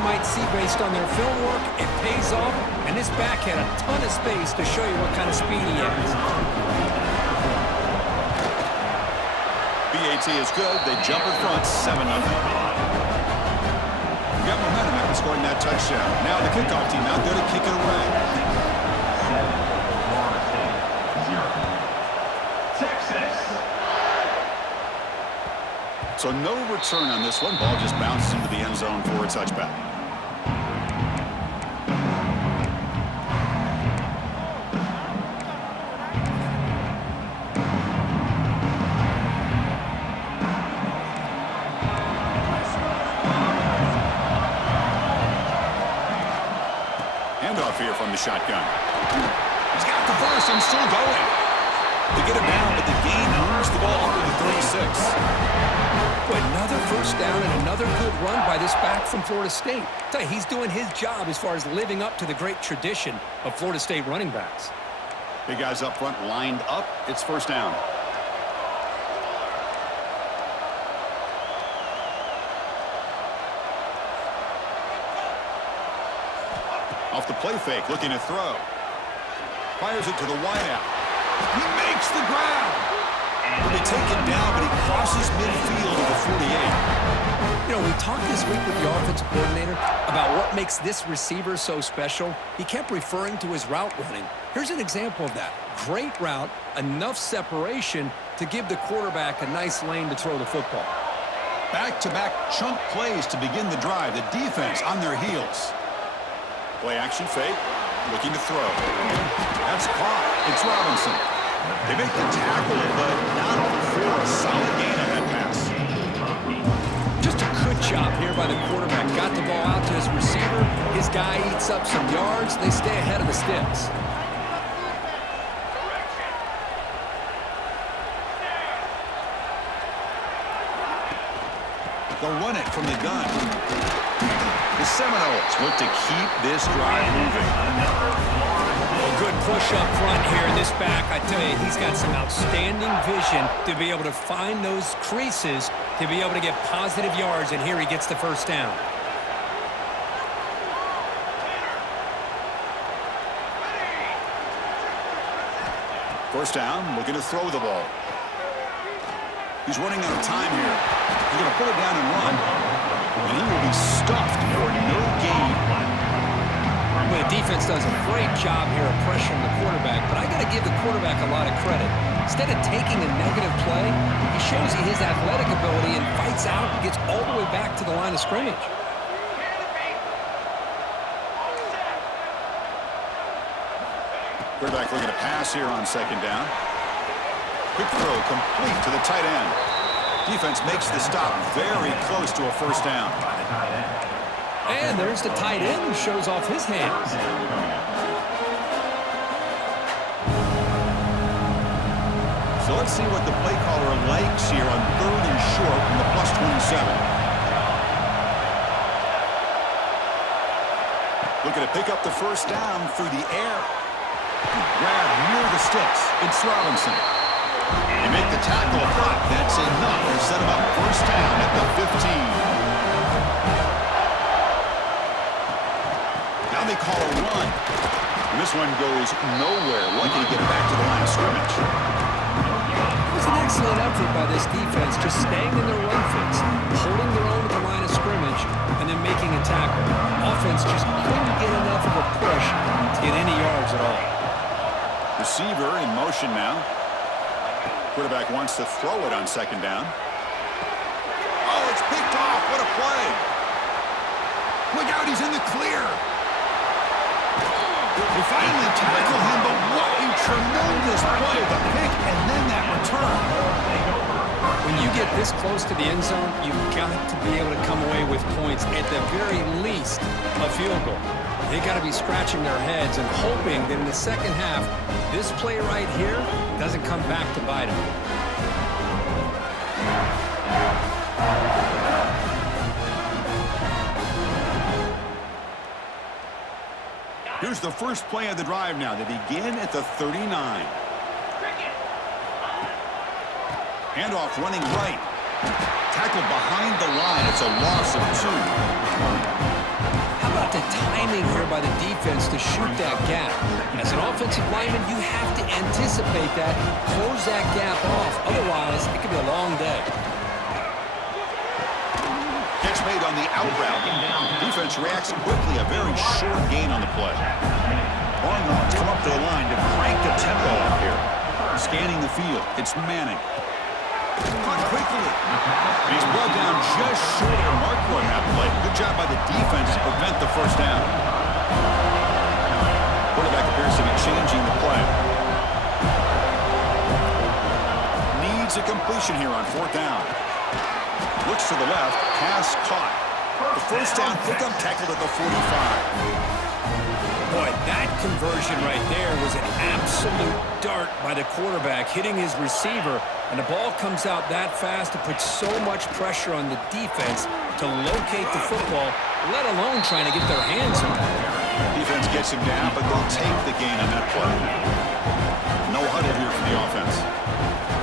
might see based on their film work, it pays off, and this back had a ton of space to show you what kind of speed he has. BAT is good. They jump in front, 7-0. Got momentum after scoring that touchdown. Now the kickoff team out there to kick it away. So no return on this one. Ball just bounces into the end zone for a touchback. Handoff here from the shotgun. He's got the first and still going. They get it down, but the gain moves the ball up to the 36. Another first down and another good run by this back from Florida State. I tell you, he's doing his job as far as living up to the great tradition of Florida State running backs. Big guys up front lined up. It's first down. Off the play fake, looking to throw. Fires it to the wideout. He makes the grab. He'll be taken down, but he crosses midfield at the 48. You know, we talked this week with the offensive coordinator about what makes this receiver so special. He kept referring to his route running. Here's an example of that. Great route, enough separation to give the quarterback a nice lane to throw the football. Back-to-back chunk plays to begin the drive. The defense on their heels. Play action fake, looking to throw. That's caught. It's Robinson. They make the tackle, but not for a solid gain on that pass. Just a good job here by the quarterback. Got the ball out to his receiver. His guy eats up some yards. They stay ahead of the sticks. They'll run it from the gun. The Seminoles look to keep this drive moving. Good push up front here in this back. I tell you, he's got some outstanding vision to be able to find those creases, to be able to get positive yards, and here he gets the first down. First down, looking to throw the ball. He's running out of time here. He's going to put it down and run. And he will be stuffed for no gain. Well, the defense does a great job here of pressuring the quarterback, but I got to give the quarterback a lot of credit. Instead of taking a negative play, he shows you his athletic ability and fights out and gets all the way back to the line of scrimmage. Quarterback looking to pass here on second down. Quick throw complete to the tight end. Defense makes the stop very close to a first down. And there's the tight end who shows off his hands. So let's see what the play caller likes here on 3rd and short from the +27. Looking to pick up the first down through the air. Grab near the sticks. It's Robinson. They make the tackle, but that's enough to set him up first down at the 15. Now they call a run. And this one goes nowhere. Lucky to get back to the line of scrimmage. It was an excellent effort by this defense, just staying in their run fits, holding their own at the line of scrimmage, and then making a tackle. Offense just couldn't get enough of a push to get any yards at all. Receiver in motion now. Quarterback wants to throw it on second down. Oh, it's picked off. What a play. Look out, he's in the clear. They finally tackle him, but what a tremendous play. The pick and then that return. When you get this close to the end zone, you've got to be able to come away with points, at the very least, a field goal. They got to be scratching their heads and hoping that in the second half, this play right here doesn't come back to bite them. Here's the first play of the drive now. They begin at the 39. Handoff running right. Tackle behind the line. It's a loss of 2. scheming here by the defense to shoot that gap. As an offensive lineman, you have to anticipate that, close that gap off. Otherwise, it could be a long day. Catch made on the out route. Defense reacts quickly. A very short gain on the play. Longhorns come up to the line to crank the tempo up here. Scanning the field. It's Manning. Caught quickly. And he's brought down just short of the marker on that play. Good job by the defense to prevent the first down. Quarterback appears to be changing the play. Needs a completion here on fourth down. Looks to the left. Pass caught. The first down pickup tackled at the 45. Boy, that conversion right there was an absolute dart by the quarterback, hitting his receiver, and the ball comes out that fast to put so much pressure on the defense to locate the football, let alone trying to get their hands on it. Defense gets him down, but they'll take the gain on that play. No huddle here for the offense.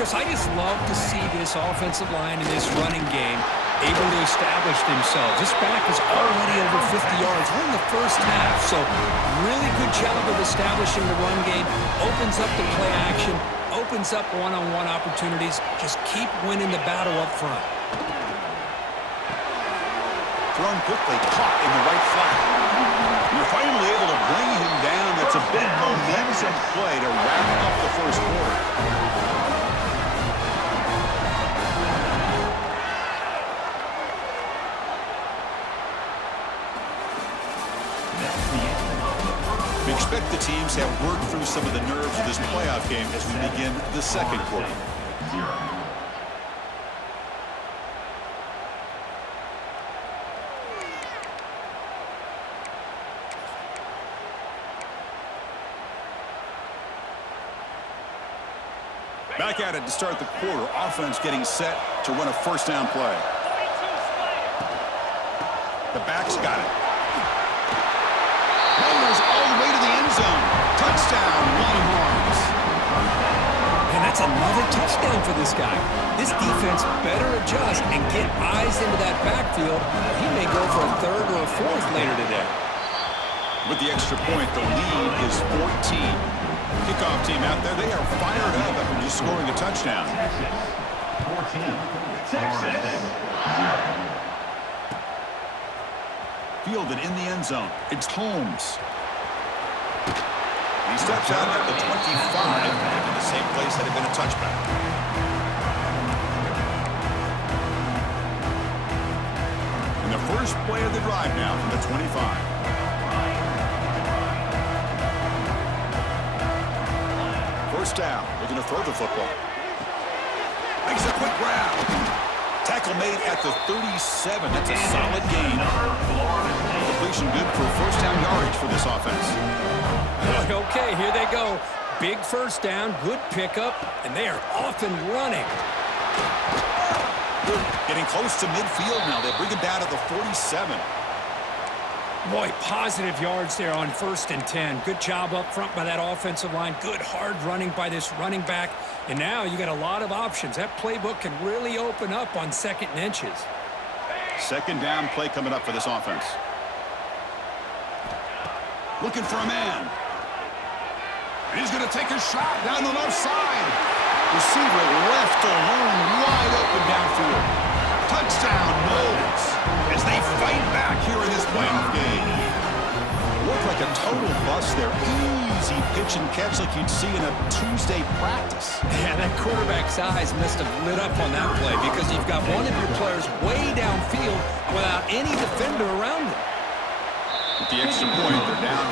Chris, I just love to see this offensive line in this running game able to establish themselves. This back is already over 50 yards. We're in the first half, so really good job of establishing the run game. Opens up the play action, opens up one-on-one opportunities. Just keep winning the battle up front. Thrown quickly, caught in the right flat. You're finally able to bring him down. That's a big momentum play to wrap up the first quarter. We expect the teams have worked through some of the nerves of this playoff game as we begin the second quarter. Back at it to start the quarter. Offense getting set to run a first down play. The back's got it. Rolls all the way to the end zone. Touchdown, Longhorns. And that's another touchdown for this guy. This defense better adjust and get eyes into that backfield, or he may go for a third or a fourth later today. With the extra point, the lead is 14. Kickoff team out there, they are fired up after just scoring a touchdown. 14. Fielded in the end zone. It's Holmes. He steps out at the 25, in the same place that had been a touchback. And the first play of the drive now from the 25. First down, looking to throw the football. Makes a quick grab. Tackle made at the 37. That's a solid gain. Completion good for first down yardage for this offense. Okay, here they go. Big first down, good pickup, and they are off and running. Getting close to midfield now. They bring it down at the 47. Boy, positive yards there on 1st and 10. Good job up front by that offensive line. Good hard running by this running back. And now you got a lot of options. That playbook can really open up on 2nd and inches. Second down play coming up for this offense. Looking for a man. He's going to take a shot down the left side. Receiver left alone, wide open downfield. Touchdown, Knowles, as they fight back here in this playoff game. Looked like a total bust there. Easy pitch and catch like you'd see in a Tuesday practice. Yeah, that quarterback's eyes must have lit up on that play because you've got one of your players way downfield without any defender around him. With the extra point, they're down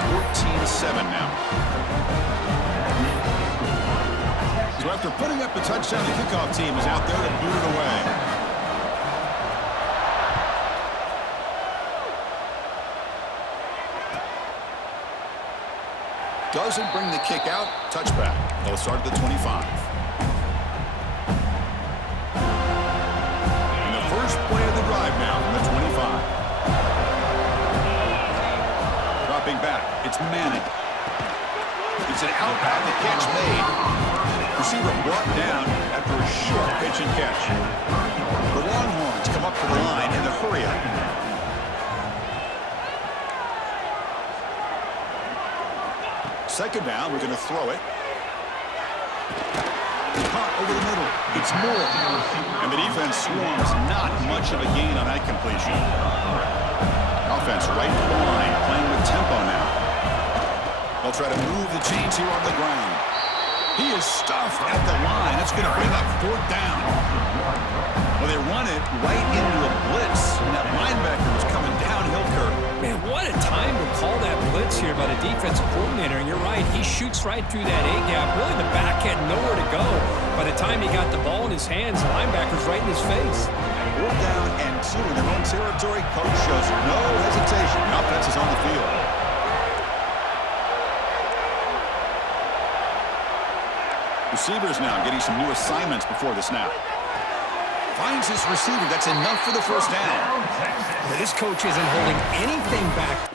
14-7 now. So after putting up the touchdown, the kickoff team is out there to boot it away. Doesn't bring the kick out. Touchback. They'll start at the 25. And the first play of the drive now from the 25. Dropping back. It's Manning. It's an out route. The catch made. Receiver brought down after a short pitch and catch. The Longhorns come up to the line in the hurry-up. Second down, we're going to throw it. Caught over the middle. It's Moore. And the defense swarms. Not much of a gain on that completion. Offense right to the line, playing with tempo now. They'll try to move the chains here on the ground. He is stuffed at the line. That's going to bring up fourth down. Well, they run it right into a blitz, and that linebacker was coming downhill, Kirk. Man, what a time to call that blitz here by the defensive coordinator. And you're right, he shoots right through that A-gap. Really, the back had nowhere to go. By the time he got the ball in his hands, the linebacker's right in his face. Fourth down and 2 in their own territory. Coach shows no hesitation. The offense is on the field. Receivers now getting some new assignments before the snap. Finds his receiver. That's enough for the first down. But this coach isn't holding anything back.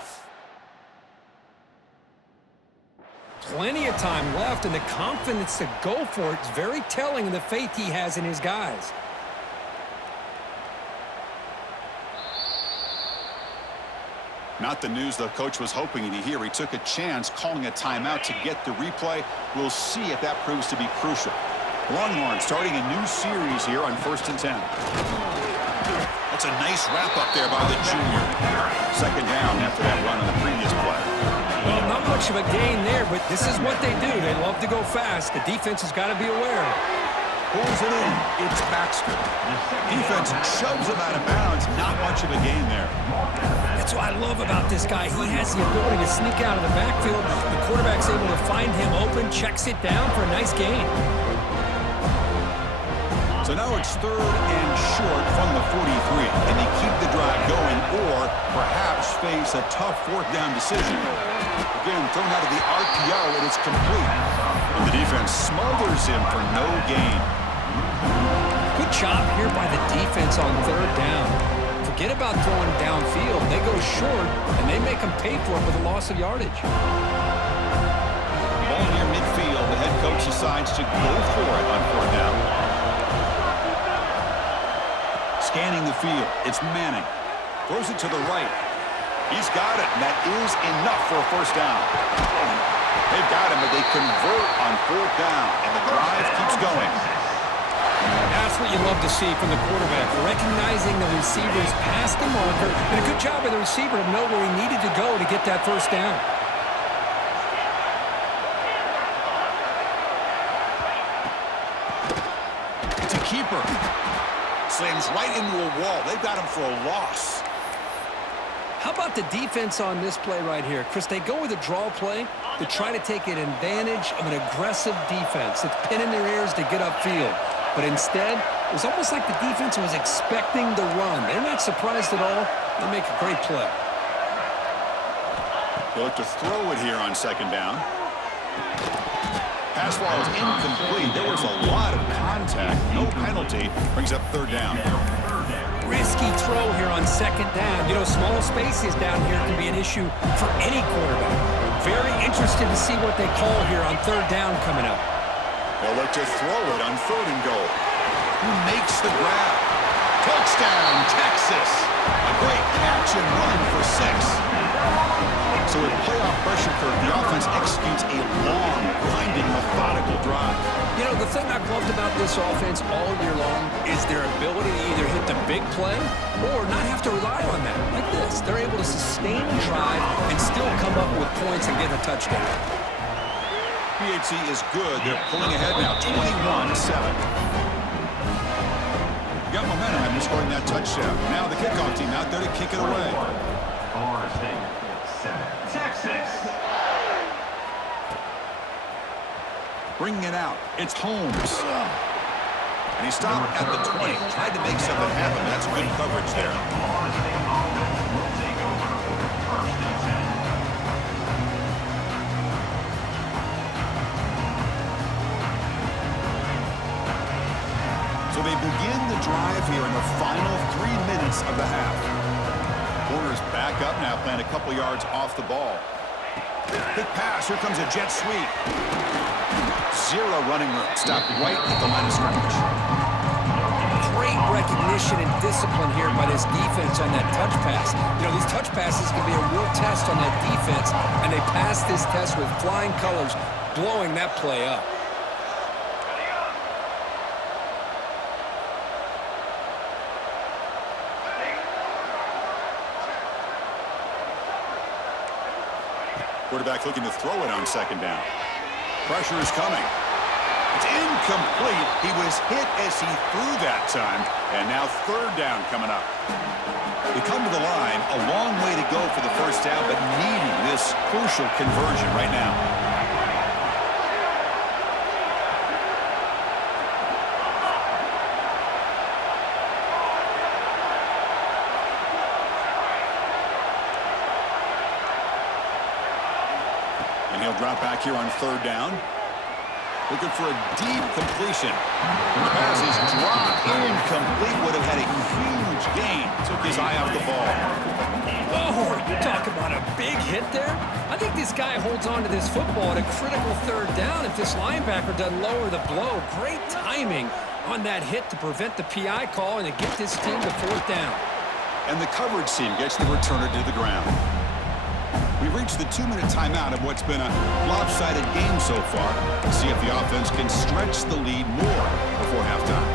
Plenty of time left, and the confidence to go for it is very telling of the faith he has in his guys. Not the news the coach was hoping to hear. He took a chance calling a timeout to get the replay. We'll see if that proves to be crucial. Longhorn starting a new series here on 1st and 10. That's a nice wrap up there by the junior. Second down after that run on the previous play. Well, not much of a gain there, but this is what they do. They love to go fast. The defense has got to be aware. Pulls it in. It's Baxter. Defense shoves him out of bounds. Not much of a gain there. That's what I love about this guy. He has the ability to sneak out of the backfield. The quarterback's able to find him open, checks it down for a nice gain. So now it's 3rd and short from the 43. Can they keep the drive going or perhaps face a tough 4th down decision? Again, thrown out of the RPO, and it's complete. And the defense smothers him for no gain. Good job here by the defense on 3rd down. Forget about throwing downfield. They go short, and they make them pay for it with a loss of yardage. Ball near midfield. The head coach decides to go for it on 4th down. Scanning the field. It's Manning. Throws it to the right. He's got it, and that is enough for a first down. They've got him, but they convert on 4th down, and the drive keeps going. That's what you love to see from the quarterback, recognizing the receiver's past the marker, and a good job by the receiver to know where he needed to go to get that first down. It's a keeper. Slams right into a wall. They've got him for a loss. How about the defense on this play right here? Chris, they go with a draw play to try to take an advantage of an aggressive defense. It's pinning their ears to get upfield. But instead, it was almost like the defense was expecting the run. They're not surprised at all. They make a great play. They look to throw it here on 2nd down. Pass ball is incomplete. There was a lot of contact. No penalty. Brings up 3rd down. Risky throw here on 2nd down. You know, small spaces down here can be an issue for any quarterback. Very interested to see what they call here on 3rd down coming up. They'll look to throw it on 3rd and goal. Who makes the grab? Touchdown, Texas. A great catch and run for 6. So with playoff pressure curve, the offense executes a long, grinding, methodical drive. You know, the thing I've loved about this offense all year long is their ability to either hit the big play or not have to rely on that. Like this, they're able to sustain the drive and still come up with points and get a touchdown. PHC is good. They're pulling ahead now, 21-7. Got momentum after scoring that touchdown. Now the kickoff team out there to kick it away. Florida State, Texas. Bringing it out. It's Holmes. And he stopped at the 20. Tried to make something happen, but that's good coverage there. So they begin the drive here in the final 3 minutes of the half. Corner's back up now, playing a couple yards off the ball. Quick pass. Here comes a jet sweep. 0 running room. Stopped right at the line of scrimmage. great recognition and discipline here by this defense on that touch pass. You know, these touch passes can be a real test on that defense, and they passed this test with flying colors, blowing that play up. Quarterback looking to throw it on second down. Pressure is coming. It's incomplete. He was hit as he threw that time. And now third down coming up. They come to the line, a long way to go for the first down, but needing this crucial conversion right now. And he'll drop back here on third down. Looking for a deep completion. The pass is dropped incomplete. Would have had a huge gain. Took his eye off the ball. Oh, you talk about a big hit there. I think this guy holds on to this football at a critical third down if this linebacker doesn't lower the blow. Great timing on that hit to prevent the PI call and to get this team to fourth down. And the coverage team gets the returner to the ground. We reached the 2-minute timeout of what's been a lopsided game so far. Let's see if the offense can stretch the lead more before halftime.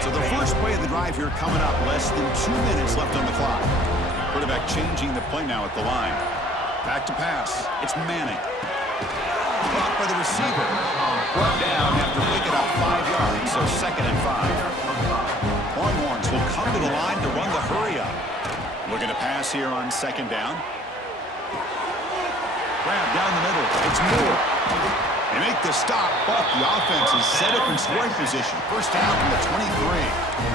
So the first play of the drive here coming up. Less than 2 minutes left on the clock. Quarterback changing the play now at the line. Back to pass. It's Manning. Caught by the receiver. Brought down after picking up 5 yards, so 2nd and 5. Longhorns will come to the line to run the hurry up. Looking to pass here on second down. Grab down the middle. It's Moore. They make the stop, but the offense is set up in scoring position. First down from the 23.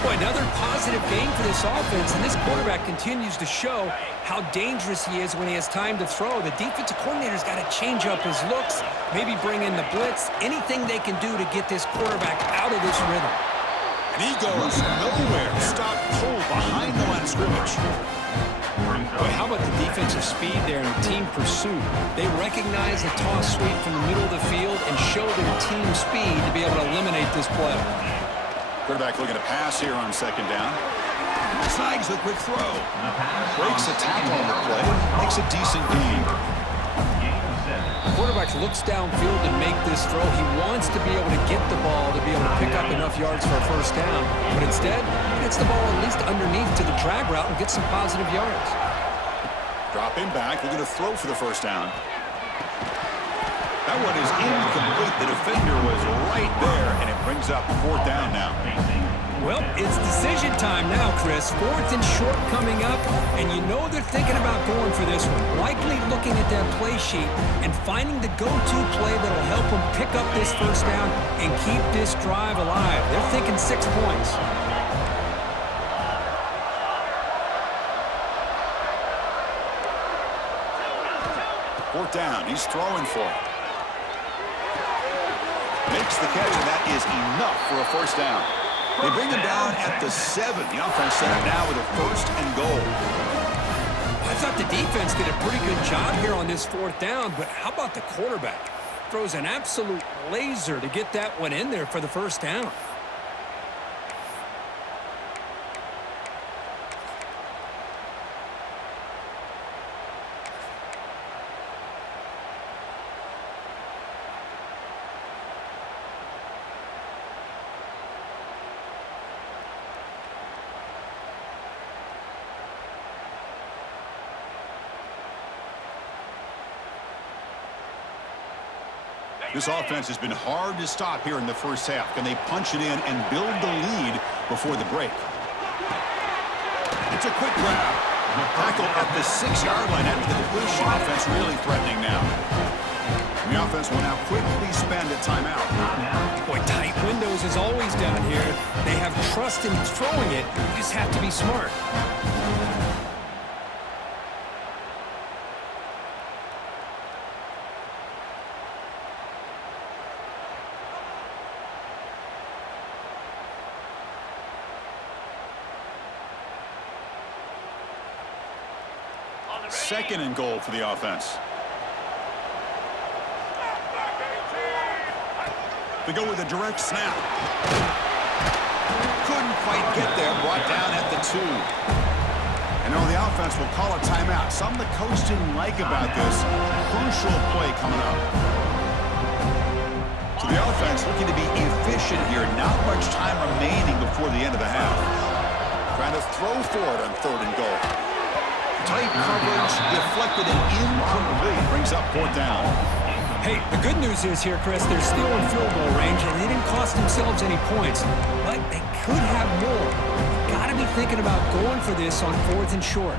Boy, another positive game for this offense, and this quarterback continues to show how dangerous he is when he has time to throw. The defensive coordinator's got to change up his looks, maybe bring in the blitz, anything they can do to get this quarterback out of this rhythm. And he goes nowhere. Stop cold behind the line of scrimmage. Boy, how about the defensive speed there and the team pursuit? They recognize the toss sweep from the middle of the field and show their team speed to be able to eliminate this play. Quarterback looking to pass here on second down. Snags the quick throw. Breaks a tackle on the play. Makes a decent gain. Quarterback looks downfield to make this throw. He wants to be able to get the ball to be able to pick up enough yards for a first down. But instead, he gets the ball at least underneath to the drag route and gets some positive yards. Drop in back. Looking to throw for the first down. That one is incomplete. The defender was right there, and it brings up fourth down now. Well, it's decision time now, Chris. Fourth and short coming up, and you know they're thinking about going for this one. Likely looking at that play sheet and finding the go-to play that'll help them pick up this first down and keep this drive alive. They're thinking 6 points. Fourth down. He's throwing for it. Makes the catch, and that is enough for a first down. They bring him down at the 7. The offense set up now with a first and goal. I thought the defense did a pretty good job here on this fourth down, but how about the quarterback? Throws an absolute laser to get that one in there for the first down. This offense has been hard to stop here in the first half. Can they punch it in and build the lead before the break? It's a quick grab. Tackle at the 6-yard line after the completion. Offense really threatening now. The offense will now quickly spend a timeout. Boy, tight windows is always down here. They have trust in throwing it. You just have to be smart. Second and goal for the offense. They go with a direct snap. Couldn't quite get there, brought down at the 2. And now the offense will call a timeout. Something the coach didn't like about this. Crucial play coming up. So the offense looking to be efficient here. Not much time remaining before the end of the half. Trying to throw for it on 3rd and goal. Tight coverage, deflected and incomplete. Brings up 4th down. Hey, the good news is here, Chris, they're still in field goal range, and they didn't cost themselves any points. But they could have more. Got to be thinking about going for this on 4th and short.